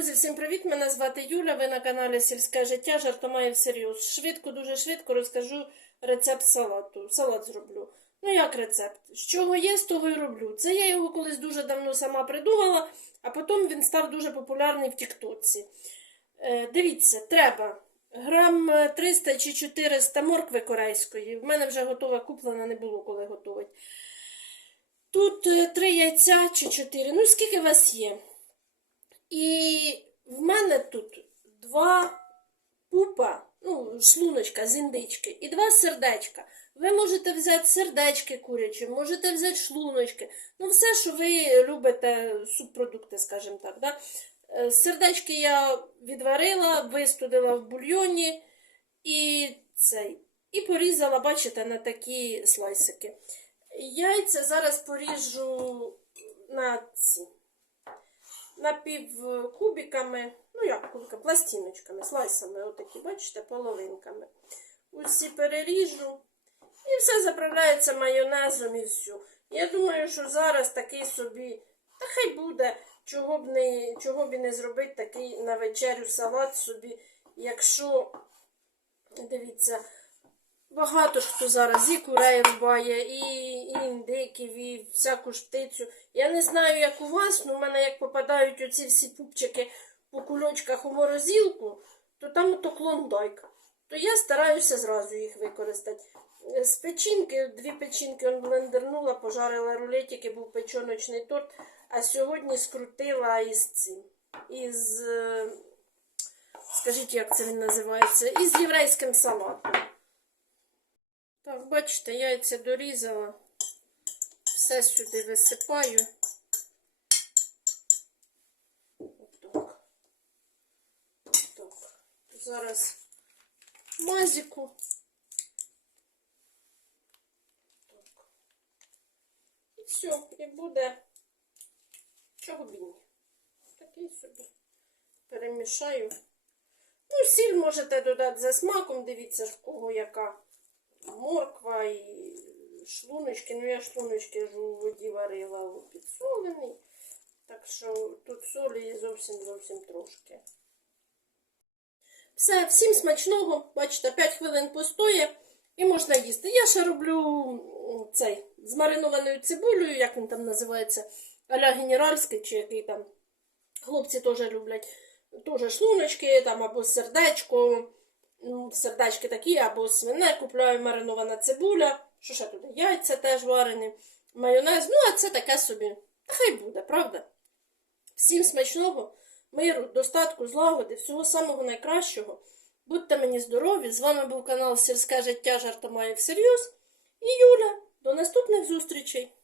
Друзі, всім привіт! Мене звати Юля. Ви на каналі Сільське життя. Жартомає всерйоз. Швидко, дуже швидко розкажу рецепт салату. Салат зроблю. Ну як рецепт? З чого є, з того й роблю. Це я його колись дуже давно сама придумала, а потім він став дуже популярний в Тіктоці. Е, дивіться, треба грам е, 300 чи 400 моркви корейської. В мене вже готова куплена, не було коли готувати. Тут е, три яйця чи чотири. Ну, скільки у вас є? І два пупа, ну, шлуночка з індички, і два сердечка. Ви можете взяти сердечки курячі, можете взяти шлуночки. Ну, все, що ви любите, субпродукти, скажімо так. Да? Е, Сердечки я відварила, вистудила в бульйоні і цей. І порізала, бачите, на такі слайсики. Яйця зараз поріжу на ці напівкубиками, ну як кубика, пластиночками, слайсами, отакі, бачите, половинками. Усі переріжу. І все заправляється майонезом і все. Я думаю, що зараз такий собі, та хай буде, чого б не, чого б і не зробити такий на вечерю салат собі, якщо, дивіться, Багато хто зараз і курей рубає, і, індиків, і всяку ж птицю. Я не знаю, як у вас, але в мене як попадають оці всі пупчики по кульочках у морозилку, то там то клондайк. То я стараюся зразу їх використати. З печінки, дві печінки он блендернула, пожарила рулетики, був печоночний торт, а сьогодні скрутила із цим. Із, е, скажіть, як це він називається? Із єврейським салатом. Так, бачите, яйця дорізала. Все сюди висипаю. Отак. Так. Зараз мазіку. Так. І все, і буде чогобінь. Такий собі. Перемішаю. Ну, сіль можете додати за смаком, дивіться, в кого яка морква і шлуночки. Ну, я шлуночки ж у воді варила підсолений. Так що тут солі зовсім зовсім трошки. Все, всім смачного. Бачите, 5 хвилин постоє і можна їсти. Я ще роблю цей з маринованою цибулею, як він там називається, аля генеральський чи який там. Хлопці теж люблять. Теж шлуночки там або сердечко. Ну, сердечки такі, або свине, купляю маринована цибуля. Що ще туди? Яйця теж варені, майонез. Ну, а це таке собі. Хай буде, правда? Всім смачного, миру, достатку, злагоди, всього самого найкращого. Будьте мені здорові! З вами був канал Сільське життя Жартомає всерйоз. І Юля. До наступних зустрічей!